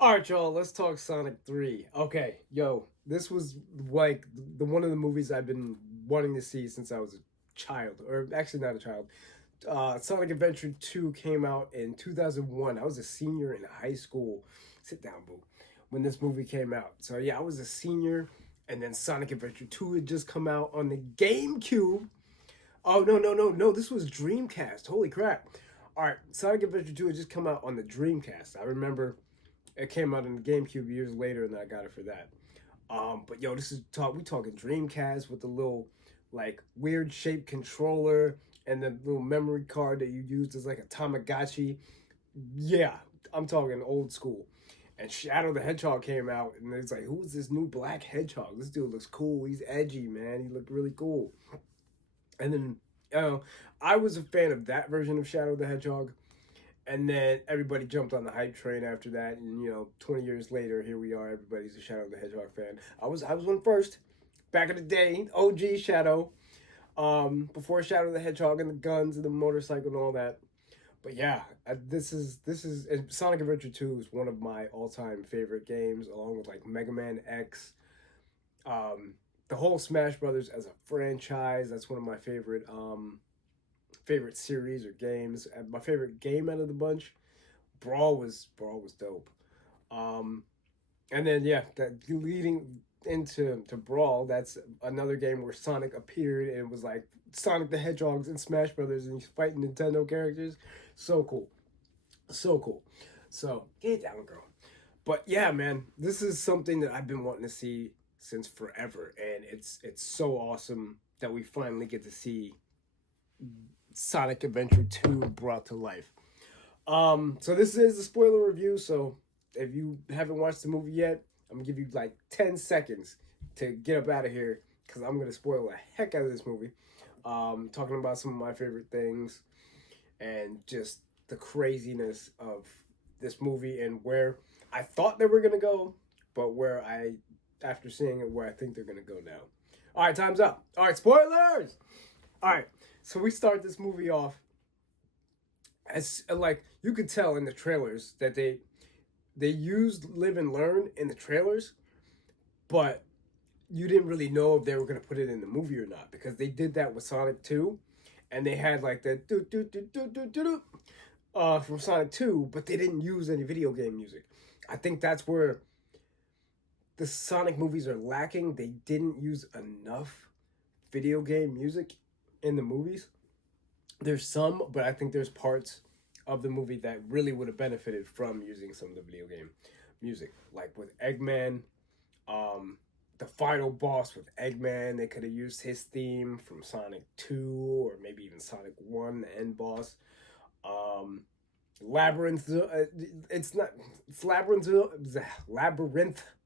All right, y'all. Let's talk Sonic 3. Okay, yo, this was like the one of the movies I've been wanting to see since I was a child, or actually not a child. Sonic Adventure 2 came out in 2001. I was a senior in high school. Sit down, boo. When this movie came out. So yeah, I was a senior, and then Sonic Adventure 2 had just come out on the GameCube. Oh no, no, no, no! This was Dreamcast. Holy crap! All right, Sonic Adventure 2 had just come out on the Dreamcast. I remember it came out in the GameCube years later, and I got it for that. But yo, this is talk. We talking Dreamcast with the little like weird shaped controller and the little memory card that you used as like a Tamagotchi. Yeah, I'm talking old school. And Shadow the Hedgehog came out, and it's like, who's this new black hedgehog? This dude looks cool. He's edgy, man. He looked really cool. And then, uh, I was a fan of that version of Shadow the Hedgehog. And then everybody jumped on the hype train after that, and 20 years later, here we are. Everybody's a Shadow the Hedgehog fan. I was one first, back in the day, OG Shadow, before Shadow the Hedgehog and the guns and the motorcycle and all that. But yeah, this is and Sonic Adventure 2 is one of my all time favorite games, along with like Mega Man X. Um, the whole Smash Brothers as a franchise, that's one of my favorite series or games. And my favorite game out of the bunch, Brawl was dope. Um, and then yeah, that leading into to Brawl, that's another game where Sonic appeared and was like Sonic the Hedgehogs in Smash Brothers, and he's fighting Nintendo characters. So cool, so cool. So get down, girl. But yeah, man, this is something that I've been wanting to see since forever, and it's so awesome that we finally get to see Sonic Adventure 2 brought to life. So this is a spoiler review, so if you haven't watched the movie yet, I'm gonna give you like 10 seconds to get up out of here because I'm gonna spoil the heck out of this movie. Talking about some of my favorite things and just the craziness of this movie and where I thought they were gonna go, but after seeing it, where I think they're gonna go now. All right, time's up. All right, spoilers. All right, so we start this movie off as like you could tell in the trailers that they used live and learn in the trailers, but you didn't really know if they were going to put it in the movie or not because they did that with Sonic 2 and they had like the do do do do do do do from Sonic 2, but they didn't use any video game music. I think that's where the Sonic movies are lacking. They didn't use enough video game music in the movies. There's some, but I think there's parts of the movie that really would have benefited from using some of the video game music, like with Eggman. The final boss with Eggman, they could have used his theme from Sonic 2 or maybe even Sonic 1, the end boss. Um, Labyrinth, it's not, it's Labyrinth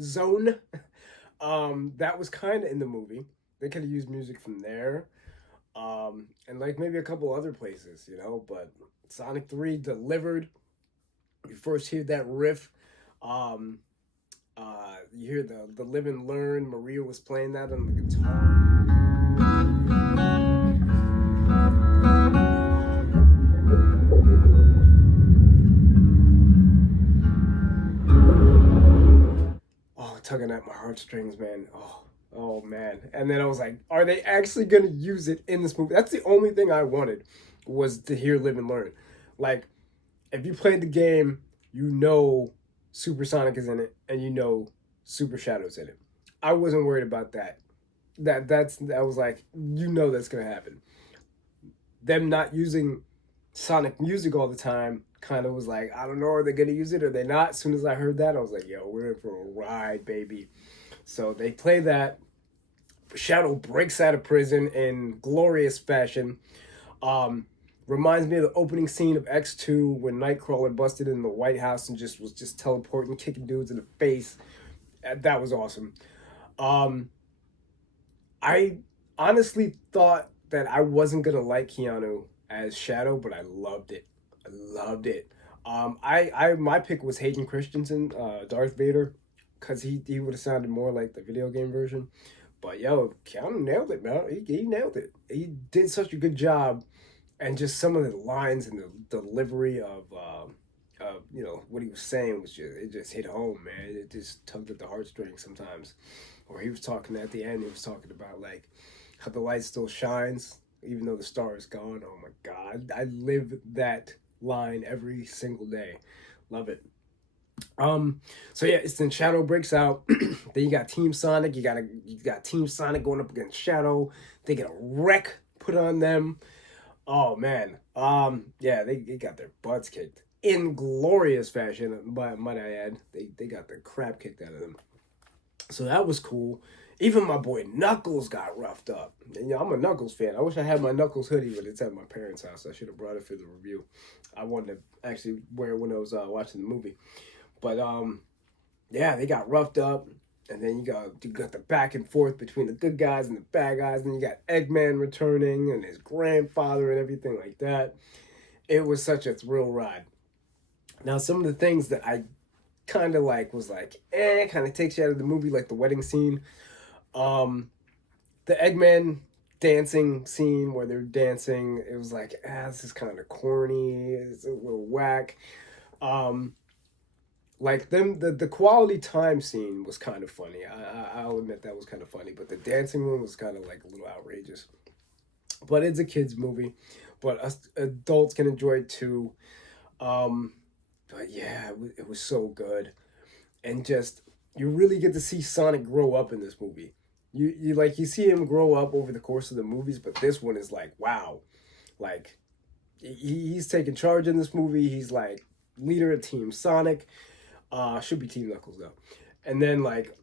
Zone. That was kind of in the movie. They could have used music from there. And like maybe a couple other places, but Sonic 3 delivered. You first hear that riff. Um, you hear the live and learn. Maria was playing that on the guitar. Oh, tugging at my heartstrings, man. Oh man. And then I was like, are they actually gonna use it in this movie? That's the only thing I wanted was to hear live and learn. Like, if you played the game, you know Supersonic is in it, and you know Super Shadow's in it. I wasn't worried about that. That was like, that's gonna happen. Them not using Sonic music all the time kind of was like, I don't know, are they gonna use it or are they not? As soon as I heard that, I was like, yo, we're in for a ride, baby. So they play that. Shadow breaks out of prison in glorious fashion. Um, Reminds me of the opening scene of X2 when Nightcrawler busted in the White House and just was just teleporting, kicking dudes in the face. That was awesome. Um, I honestly thought that I wasn't gonna like Keanu as Shadow, but I loved it. I loved it. I my pick was Hayden Christensen, Darth Vader, because he would have sounded more like the video game version. But yo, Keanu nailed it, man. He nailed it. He did such a good job, and just some of the lines and the delivery of what he was saying was just hit home, man. It just tugged at the heartstrings sometimes. Or he was talking at the end. He was talking about like how the light still shines even though the star is gone. Oh my god, I live that line every single day. Love it. So yeah, it's then Shadow breaks out. Then you got Team Sonic. You got Team Sonic going up against Shadow. They get a wreck put on them. Oh man. Yeah, they got their butts kicked in glorious fashion. But might I add, they got the crap kicked out of them. So that was cool. Even my boy Knuckles got roughed up. And, I'm a Knuckles fan. I wish I had my Knuckles hoodie, but it's at my parents' house. I should have brought it for the review. I wanted to actually wear it when I was watching the movie. But yeah, they got roughed up, and then you got the back and forth between the good guys and the bad guys, and then you got Eggman returning and his grandfather and everything like that. It was such a thrill ride. Now, some of the things that I kind of like was like, kind of takes you out of the movie, like the wedding scene. Um, the Eggman dancing scene where they're dancing, it was like, this is kind of corny. It's a little whack. Um, like them, the quality time scene was kind of funny. I'll admit that was kind of funny, but the dancing one was kind of like a little outrageous. But it's a kids movie, but us adults can enjoy it too. Um, but yeah, it was so good, and just you really get to see Sonic grow up in this movie. You see him grow up over the course of the movies, but this one is like wow, like he's taking charge in this movie. He's like leader of Team Sonic. Should be Team Knuckles though, and then like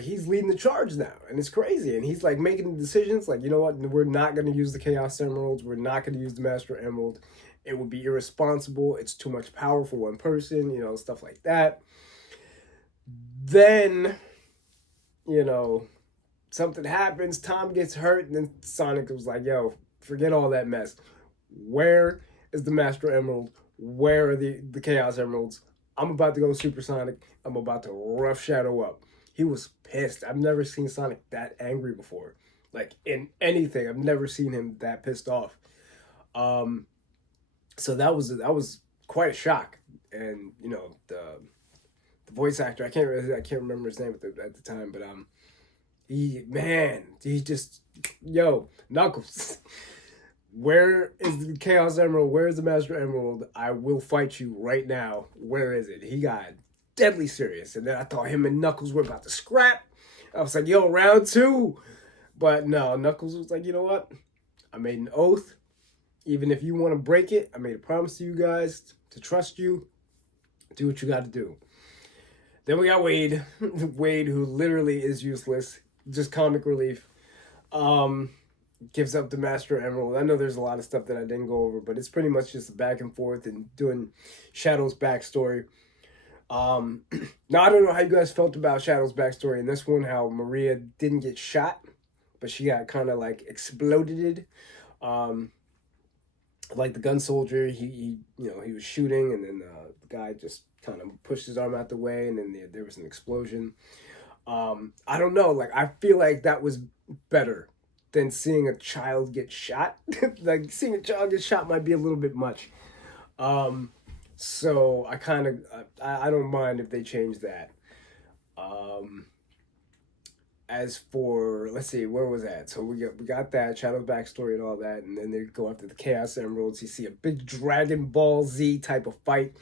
he's leading the charge now, and it's crazy. And he's like making the decisions. Like, you know what? We're not going to use the Chaos Emeralds. We're not going to use the Master Emerald. It would be irresponsible. It's too much power for one person. Stuff like that. Then, you know, something happens. Tom gets hurt, and then Sonic was like, "Yo, forget all that mess. Where is the Master Emerald? Where are the Chaos Emeralds? I'm about to go supersonic. I'm about to rough Shadow up." He was pissed. I've never seen Sonic that angry before. Like in anything, I've never seen him that pissed off. Um, so that was quite a shock. And the voice actor, I can't remember his name at the time, but he just Knuckles. Where is the Chaos Emerald? Where is the Master Emerald? I will fight you right now. Where is it? He got deadly serious. And then I thought him and Knuckles were about to scrap. I was like, yo, round two. But no, Knuckles was like, you know what? I made an oath. Even if you want to break it, I made a promise to you guys to trust you. Do what you got to do. Then we got Wade. Wade, who literally is useless. Just comic relief. Gives up the Master Emerald. I know there's a lot of stuff that I didn't go over, but it's pretty much just a back and forth and doing Shadow's backstory. Now I don't know how you guys felt about Shadow's backstory in this one, how Maria didn't get shot, but she got kind of like exploded. Um, like the gun soldier, he was shooting, and then the guy just kind of pushed his arm out the way, and then there was an explosion. I don't know, like I feel like that was better than seeing a child get shot. Like seeing a child get shot might be a little bit much. So I don't mind if they change that. Um, as for, let's see, where was that? So we got that Shadow's backstory and all that, and then they go after the Chaos Emeralds. You see a big Dragon Ball Z type of fight.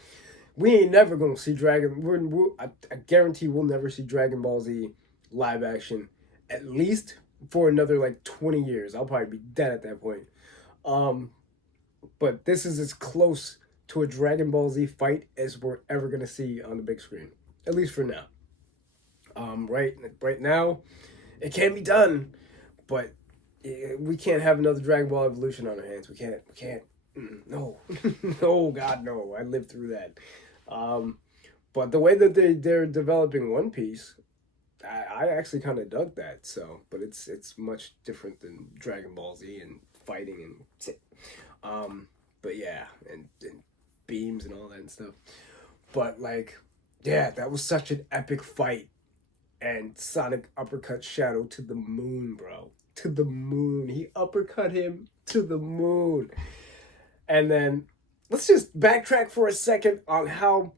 We ain't never gonna see I guarantee we'll never see Dragon Ball Z live action, at least for another like 20 years. I'll probably be dead at that point. Um, but this is as close to a Dragon Ball Z fight as we're ever gonna see on the big screen, at least for now. Right now, it can be done, but we can't have another Dragon Ball Evolution on our hands. We can't. No, no, God, no. I lived through that. Um, but the way that they're developing One Piece, I actually kind of dug that. So, but it's much different than Dragon Ball Z and fighting and but yeah, and beams and all that and stuff. But like, yeah, that was such an epic fight, and Sonic uppercut Shadow to the moon, bro. To the moon. He uppercut him to the moon. And then let's just backtrack for a second on how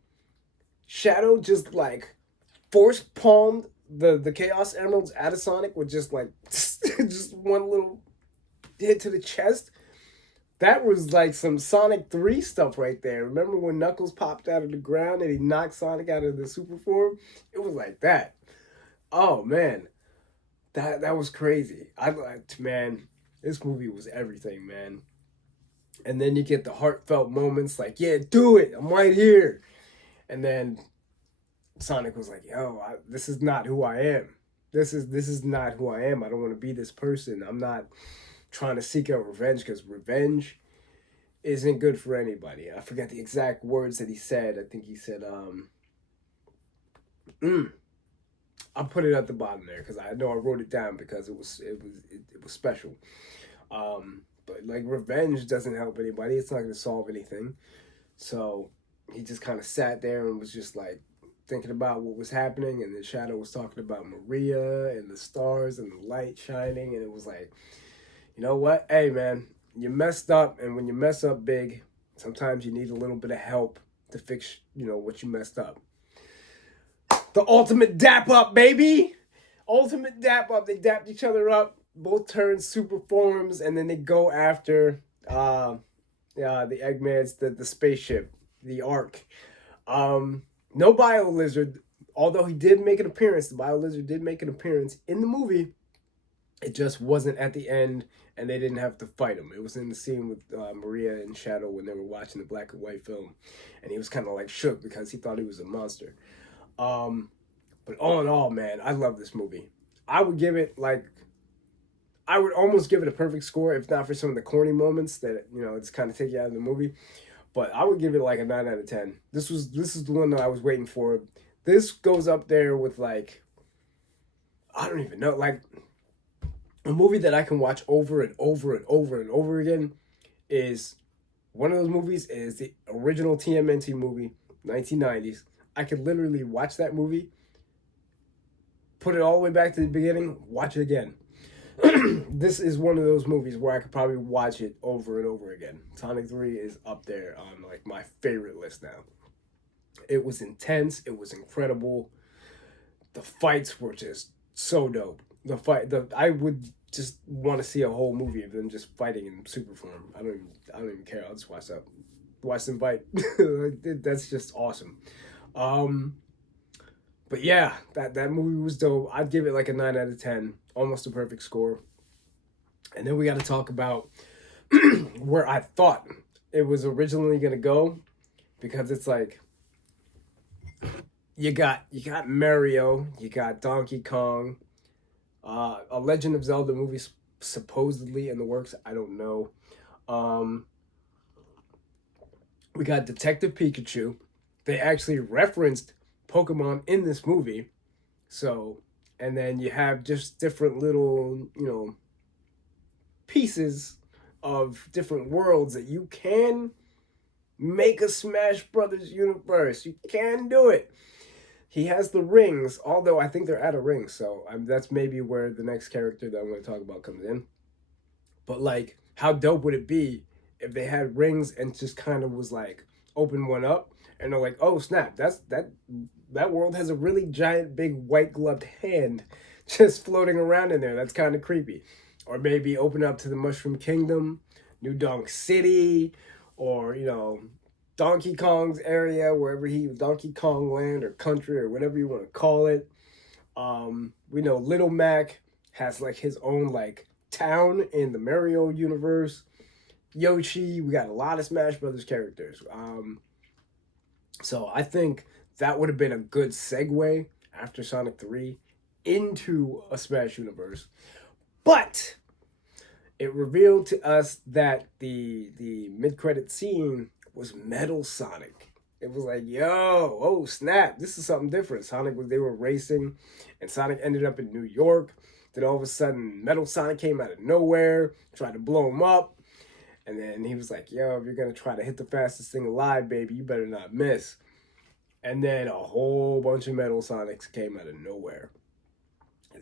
Shadow just like force palmed the Chaos Emeralds out of Sonic with just like just one little hit to the chest. That was like some Sonic 3 stuff right there. Remember when Knuckles popped out of the ground and he knocked Sonic out of the super form? It was like that. Oh man. That was crazy. I liked, man, this movie was everything, man. And then you get the heartfelt moments like, yeah, do it. I'm right here. And then Sonic was like, "Yo, this is not who I am. This is not who I am. I don't want to be this person. I'm not trying to seek out revenge because revenge isn't good for anybody." I forget the exact words that he said. I think he said, mm, I'll put it at the bottom there because I know I wrote it down because it was special. But like revenge doesn't help anybody. It's not going to solve anything. So he just kind of sat there and was just like thinking about what was happening, and then Shadow was talking about Maria and the stars and the light shining, and it was like, you know what? Hey man, you messed up, and when you mess up big, sometimes you need a little bit of help to fix, what you messed up. The ultimate dap up, baby! Ultimate dap up. They dapped each other up, both turned super forms, and then they go after the Eggman's the spaceship, the Ark. No Bio Lizard, although he did make an appearance. The Bio Lizard did make an appearance in the movie. It just wasn't at the end, and they didn't have to fight him. It was in the scene with Maria and Shadow when they were watching the black and white film, and he was kind of like shook because he thought he was a monster. But all in all, man, I love this movie. I would give it like, I would almost give it a perfect score if not for some of the corny moments that it's kind of take you out of the movie. But I would give it like a 9 out of 10. This is the one that I was waiting for. This goes up there with like, I don't even know, like a movie that I can watch over and over and over and over again is one of those movies is the original TMNT movie, 1990s. I could literally watch that movie, put it all the way back to the beginning, watch it again. This is one of those movies where I could probably watch it over and over again. Sonic 3 is up there on like my favorite list now. It was intense, it was incredible. The fights were just so dope. I would just want to see a whole movie of them just fighting in super form. I don't even care. I'll just watch them fight. That's just awesome. But yeah, that movie was dope. I'd give it like a 9 out of 10, almost a perfect score. And then we got to talk about where I thought it was originally gonna go, because it's like you got Mario, you got Donkey Kong, a Legend of Zelda movie supposedly in the works. I don't know. We got Detective Pikachu. They actually referenced Pokemon in this movie. So, and then you have just different little, pieces of different worlds that you can make a Smash Brothers universe. You can do it. He has the rings, although I think they're out of rings, so that's maybe where the next character that I'm going to talk about comes in. But like, how dope would it be if they had rings and just kind of was like, open one up, and they're like, oh snap, that world has a really giant, big, white gloved hand just floating around in there. That's kind of creepy. Or maybe open up to the Mushroom Kingdom, New Donk City, or Donkey Kong's area, Donkey Kong land or country or whatever you want to call it. We know Little Mac has like his own like town in the Mario universe. Yoshi, we got a lot of Smash Brothers characters. So I think that would have been a good segue after Sonic 3 into a Smash universe. But it revealed to us that the mid-credit scene was Metal Sonic. It was like, yo, oh snap, this is something different. They were racing, and Sonic ended up in New York. Then all of a sudden, Metal Sonic came out of nowhere, tried to blow him up. And then he was like, yo, if you're going to try to hit the fastest thing alive, baby, you better not miss. And then a whole bunch of Metal Sonics came out of nowhere.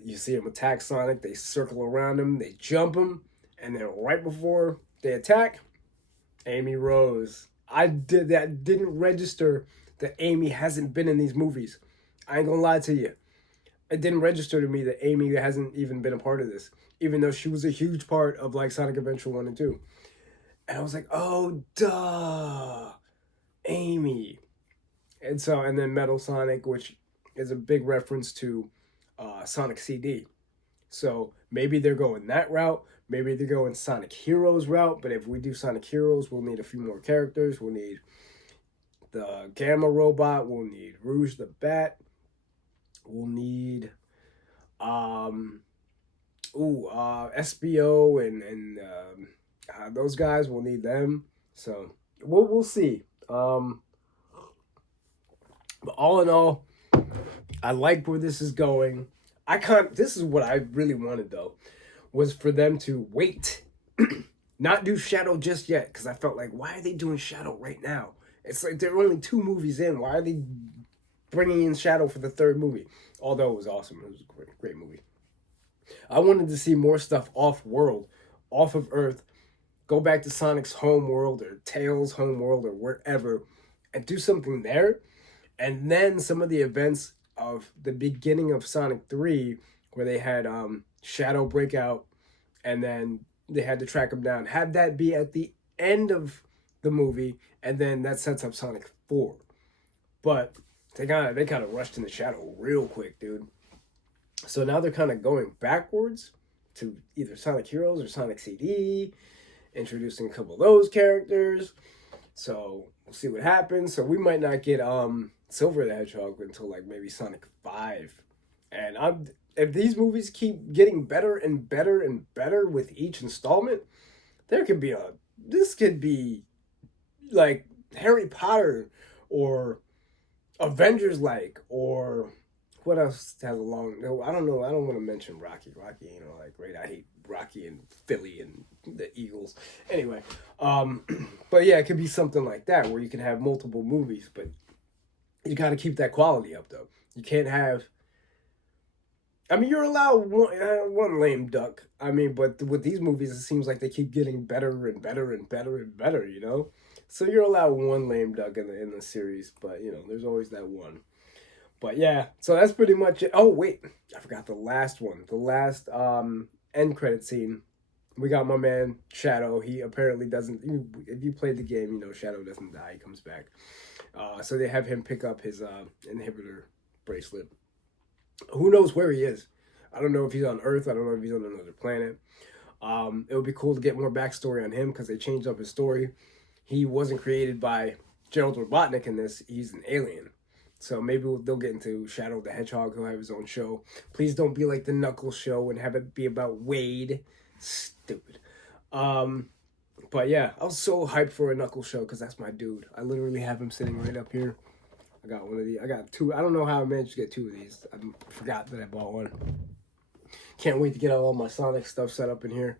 You see him attack Sonic, they circle around him, they jump him, and then right before they attack, Amy Rose. didn't register that Amy hasn't been in these movies. I ain't gonna lie to you. It didn't register to me that Amy hasn't even been a part of this, even though she was a huge part of like Sonic Adventure 1 and 2. And I was like, oh, duh, Amy. And then Metal Sonic, which is a big reference to Sonic CD. So maybe they're going that route. Maybe they're going Sonic Heroes route. But if we do Sonic Heroes, we'll need a few more characters. We'll need the Gamma Robot. We'll need Rouge the Bat. We'll need SBO and those guys. We'll need them. So we'll see. But all in all, I like where this is going. This is what I really wanted though, was for them to wait, not do Shadow just yet, because I felt like, why are they doing Shadow right now? It's like they're only 2 movies in. Why are they bringing in Shadow for the 3rd movie? Although it was awesome, it was a great movie. I wanted to see more stuff off world, off of Earth, go back to Sonic's home world or Tails' home world or wherever, and do something there. And then some of the events of the beginning of Sonic 3, where they had Shadow break out, and then they had to track him down. Have that be at the end of the movie, and then that sets up Sonic 4. But they kind of rushed into Shadow real quick, dude. So now they're kind of going backwards to either Sonic Heroes or Sonic CD, introducing a couple of those characters. So we'll see what happens. So we might not get Silver the Hedgehog until like maybe Sonic 5. And if these movies keep getting better and better and better with each installment, this could be like Harry Potter or Avengers like, or what else has a long, no, I don't know. I don't want to mention Rocky. Rocky, like great. I hate Rocky and Philly and the Eagles. Anyway, but yeah, it could be something like that where you can have multiple movies, but you got to keep that quality up though. You can't have. I mean, you're allowed one lame duck. I mean, but with these movies, it seems like they keep getting better and better and better and better. So you're allowed one lame duck in the series, but there's always that one. But yeah, so that's pretty much it. Oh wait, I forgot the last one. The last end credit scene. We got my man Shadow. He apparently doesn't. If you played the game, Shadow doesn't die. He comes back. So they have him pick up his inhibitor bracelet. Who knows where he is? I don't know if he's on Earth. I don't know if he's on another planet. It would be cool to get more backstory on him because they changed up his story. He wasn't created by Gerald Robotnik in this. He's an alien. So maybe they'll get into Shadow the Hedgehog. He'll have his own show. Please don't be like the Knuckles show and have it be about Wade. Stupid. But yeah, I was so hyped for a Knuckles show because that's my dude. I literally have him sitting right up here. I got one of these. I got 2. I don't know how I managed to get 2 of these. I forgot that I bought one. Can't wait to get all my Sonic stuff set up in here.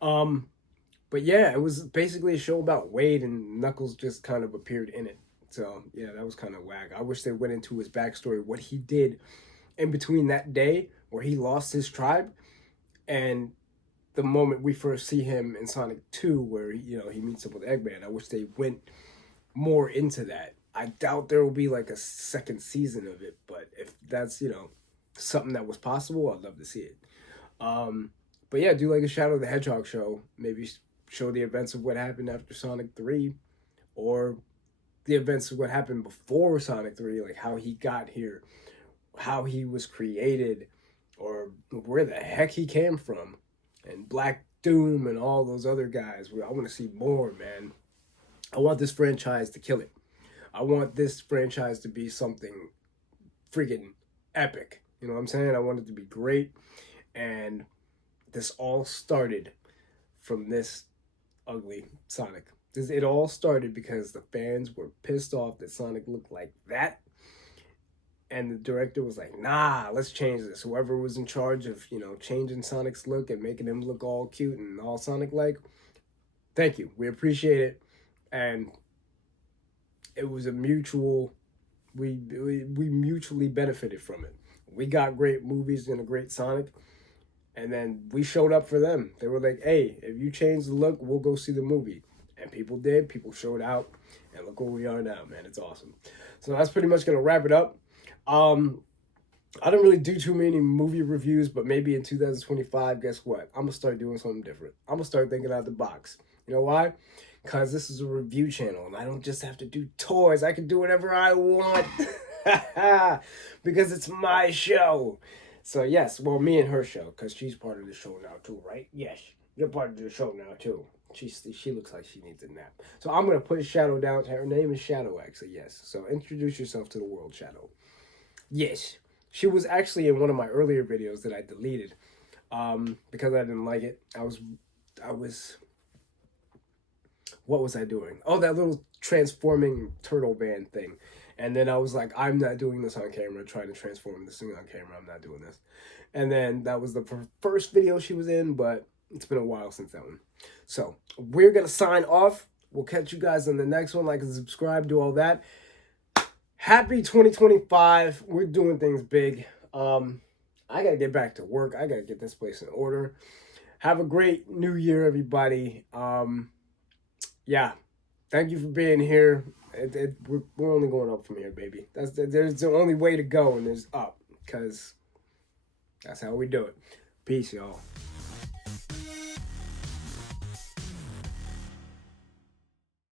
But yeah, it was basically a show about Wade, and Knuckles just kind of appeared in it. So yeah, that was kind of whack. I wish they went into his backstory, what he did in between that day where he lost his tribe and the moment we first see him in Sonic 2 where he meets up with Eggman. I wish they went more into that. I doubt there will be like a second season of it, but if that's something that was possible, I'd love to see it. But yeah, do like a Shadow the Hedgehog show. Maybe show the events of what happened after Sonic 3, or the events of what happened before Sonic 3, like how he got here, how he was created, or where the heck he came from, and Black Doom and all those other guys. I want to see more, man. I want this franchise to kill it. I want this franchise to be something freaking epic. You know what I'm saying? I want it to be great. And this all started from this ugly Sonic. It all started because the fans were pissed off that Sonic looked like that. And the director was like, nah, let's change this. Whoever was in charge of, changing Sonic's look and making him look all cute and all Sonic-like, thank you. We appreciate it. And it was a mutual, we mutually benefited from it. We got great movies and a great Sonic. And then we showed up for them. They were like, hey, if you change the look, we'll go see the movie. And people did. People showed out. And look where we are now, man. It's awesome. So that's pretty much going to wrap it up. I don't really do too many movie reviews, but maybe in 2025, guess what? I'm going to start doing something different. I'm going to start thinking out the box. You know why? Because this is a review channel, and I don't just have to do tours. I can do whatever I want. Because it's my show. So, yes, well, me and her show, because she's part of the show now, too, right? Yes, you're part of the show now, too. She looks like she needs a nap. So I'm going to put Shadow down. Her name is Shadow, actually, yes. So introduce yourself to the world, Shadow. Yes. She was actually in one of my earlier videos that I deleted because I didn't like it. I was, what was I doing? Oh, that little transforming turtle band thing. And then I was like, I'm not doing this on camera, trying to transform this thing on camera. I'm not doing this. And then that was the first video she was in, but it's been a while since that one. So we're going to sign off. We'll catch you guys on the next one. Like and subscribe, do all that. Happy 2025. We're doing things big. I got to get back to work. I got to get this place in order. Have a great new year, everybody. Yeah. Thank you for being here. We're only going up from here, baby. There's the only way to go, and there's up, because that's how we do it. Peace, y'all.